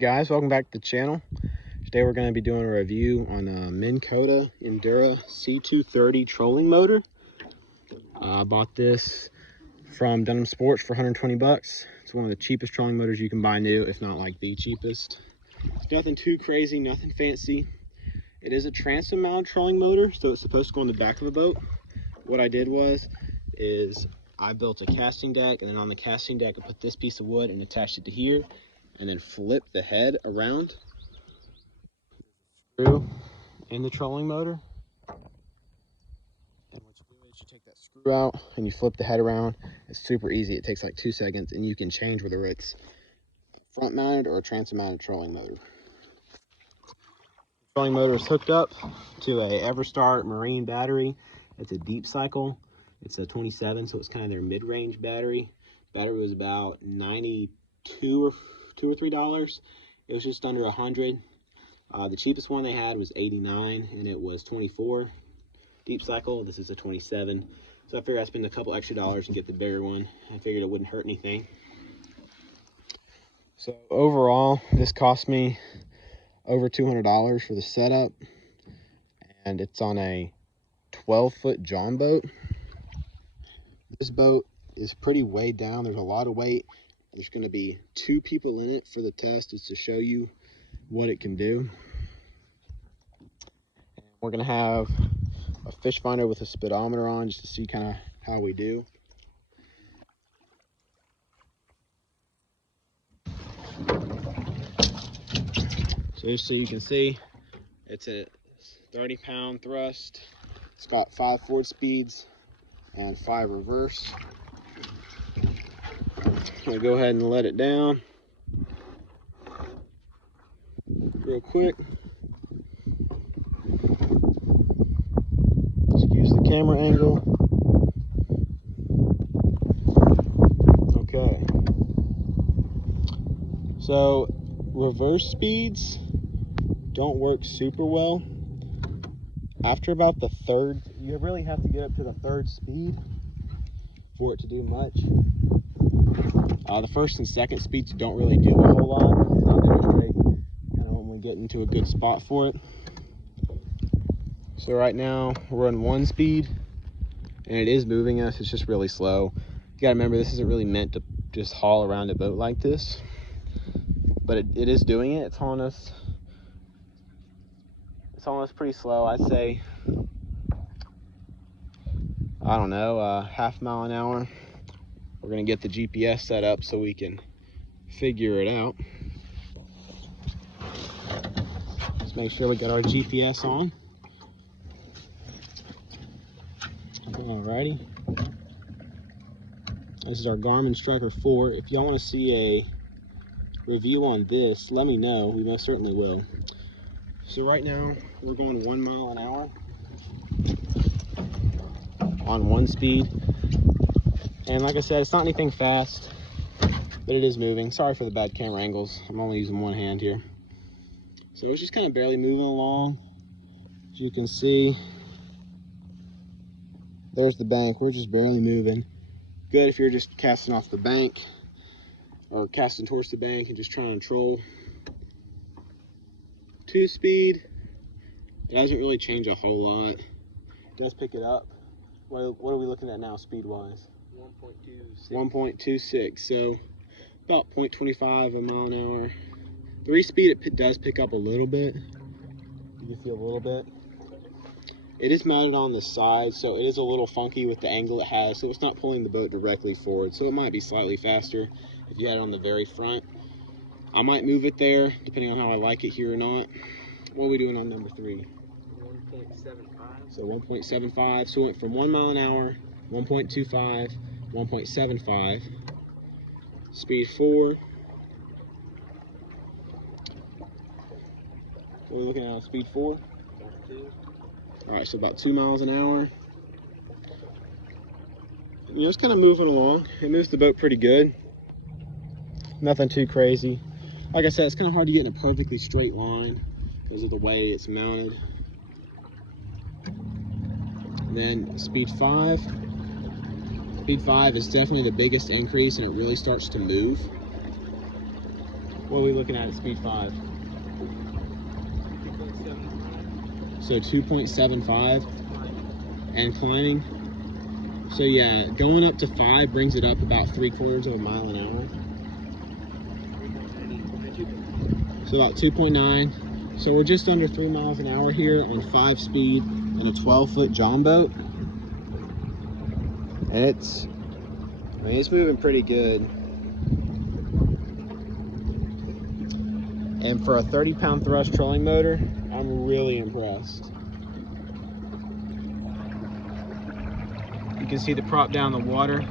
Guys, welcome back to the channel. Today we're going to be doing a review on a Minn Kota Endura C230 trolling motor. I bought this from Dunham Sports for 120 bucks. It's one of the cheapest trolling motors you can buy new, if not like the cheapest. It's nothing too crazy, nothing fancy. It is a transom mounted trolling motor, so it's supposed to go on the back of a boat. What I did is I built a casting deck, and then on the casting deck I put this piece of wood and attached it to here, and then flip the head around. Screw in the trolling motor. And what you do is you take that screw out and you flip the head around. It's super easy. It takes like 2 seconds, and you can change whether it's front mounted or a transom mounted trolling motor. The trolling motor is hooked up to a Everstart marine battery. It's a deep cycle. It's a 27, so it's kind of their mid-range battery. Battery was about $92 or $3. It was just under 100. The cheapest one they had was 89, and it was 24 deep cycle. This is a 27, so I figured I'd spend a couple extra dollars and get the bigger one. I figured it wouldn't hurt anything. So overall, this cost me over $200 for the setup, and it's on a 12-foot John boat. This boat is pretty weighed down. There's a lot of weight. There's going to be 2 people in it for the test. It's to show you what it can do. And we're going to have a fish finder with a speedometer on just to see kind of how we do. So just so you can see, it's a 30-pound thrust. It's got 5 forward speeds and 5 reverse. I'm gonna go ahead and let it down real quick. Excuse the camera angle. Okay. So reverse speeds don't work super well. After about the 3rd, you really have to get up to the 3rd speed for it to do much. The 1st and 2nd speeds don't really do a whole lot. I'll demonstrate kind of when we get into a good spot for it. So right now we're on 1 speed, and it is moving us. It's just really slow. You gotta remember, this isn't really meant to just haul around a boat like this, but it is doing it. It's hauling us pretty slow. I'd say, I don't know, half mile an hour. We're gonna get the GPS set up so we can figure it out. Let's make sure we got our GPS on. Alrighty. This is our Garmin Striker 4. If y'all want to see a review on this, let me know. We most certainly will. So right now we're going 1 mile an hour on 1 speed. And like I said, it's not anything fast, but it is moving. Sorry for the bad camera angles. I'm only using one hand here. So it's just kind of barely moving along. As you can see, there's the bank. We're just barely moving. Good if you're just casting off the bank or casting towards the bank and just trying to troll. 2 speed, it doesn't really change a whole lot. It does pick it up. What are we looking at now speed wise? 1.26, so about 0.25 a mile an hour. 3 speed, it does pick up a little bit. You can feel a little bit. It is mounted on the side, so it is a little funky with the angle it has, so it's not pulling the boat directly forward, so it might be slightly faster if you had it on the very front. I might move it there, depending on how I like it here or not. What are we doing on number 3? 1.75. So 1.75, so it went from 1 mile an hour, 1.25, 1.75. Speed 4. What are we looking at on speed 4? About 2. Alright, so about 2 miles an hour. You know, it's kind of moving along. It moves the boat pretty good. Nothing too crazy. Like I said, it's kind of hard to get in a perfectly straight line because of the way it's mounted. And then speed 5. Speed 5 is definitely the biggest increase, and it really starts to move. What are we looking at speed 5? 2.75. So 2.75 and climbing. So yeah, going up to 5 brings it up about 3/4 of a mile an hour. So about 2.9. So we're just under 3 miles an hour here on 5 speed in a 12-foot John boat. And it's moving pretty good. And for a 30-pound thrust trolling motor, I'm really impressed. You can see the prop down the water.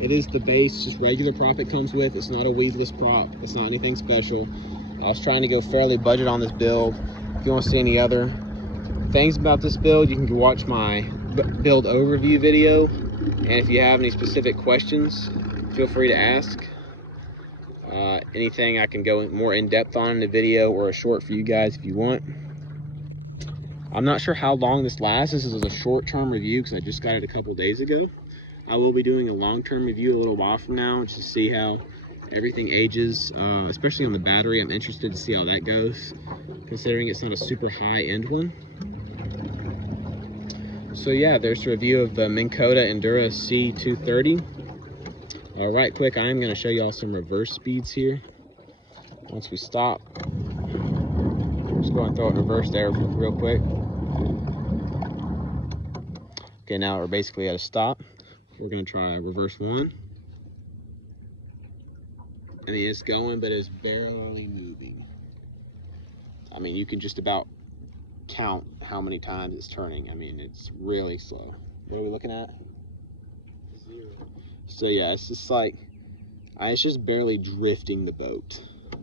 It is the base, just regular prop it comes with. It's not a weedless prop. It's not anything special. I was trying to go fairly budget on this build. If you want to see any other things about this build, you can watch my build overview video. And if you have any specific questions, feel free to ask. Anything I can go more in depth on in the video or a short for you guys if you want. I'm not sure how long this lasts. This is a short-term review because I just got it a couple days ago. I will be doing a long-term review a little while from now just to see how everything ages, especially on the battery. I'm interested to see how that goes, considering it's not a super high-end one. So yeah, there's a review of the Minn Kota Endura C230. Right quick, I am going to show y'all some reverse speeds here. Once we stop, just go and throw it in reverse there real quick. Okay, now we're basically at a stop. We're going to try reverse 1. I mean, it's going, but it's barely moving. I mean, you can just about count how many times it's turning. I mean, it's really slow. What are we looking at? 0. So yeah, it's just like, it's just barely drifting the boat. 3.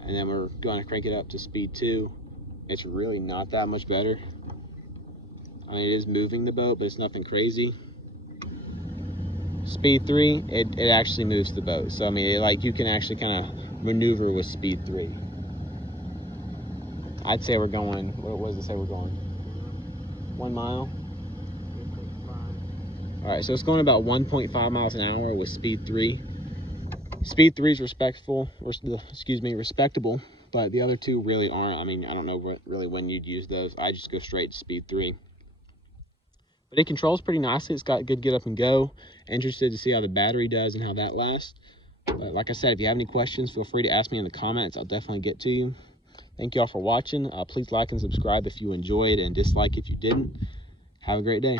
And then we're going to crank it up to speed 2. It's really not that much better. I mean, it is moving the boat, but it's nothing crazy. Speed 3, it actually moves the boat. So I mean, you can actually kind of maneuver with speed 3. I'd say we're going, what does it say we're going? 1 mile? 1.5. All right, so it's going about 1.5 miles an hour with speed 3. Speed 3 is respectable, but the other two really aren't. I mean, I don't know really when you'd use those. I just go straight to speed 3. But it controls pretty nicely. It's got good get up and go. Interested to see how the battery does and how that lasts. But like I said, if you have any questions, feel free to ask me in the comments. I'll definitely get to you. Thank you all for watching. Please like and subscribe if you enjoyed, and dislike if you didn't. Have a great day.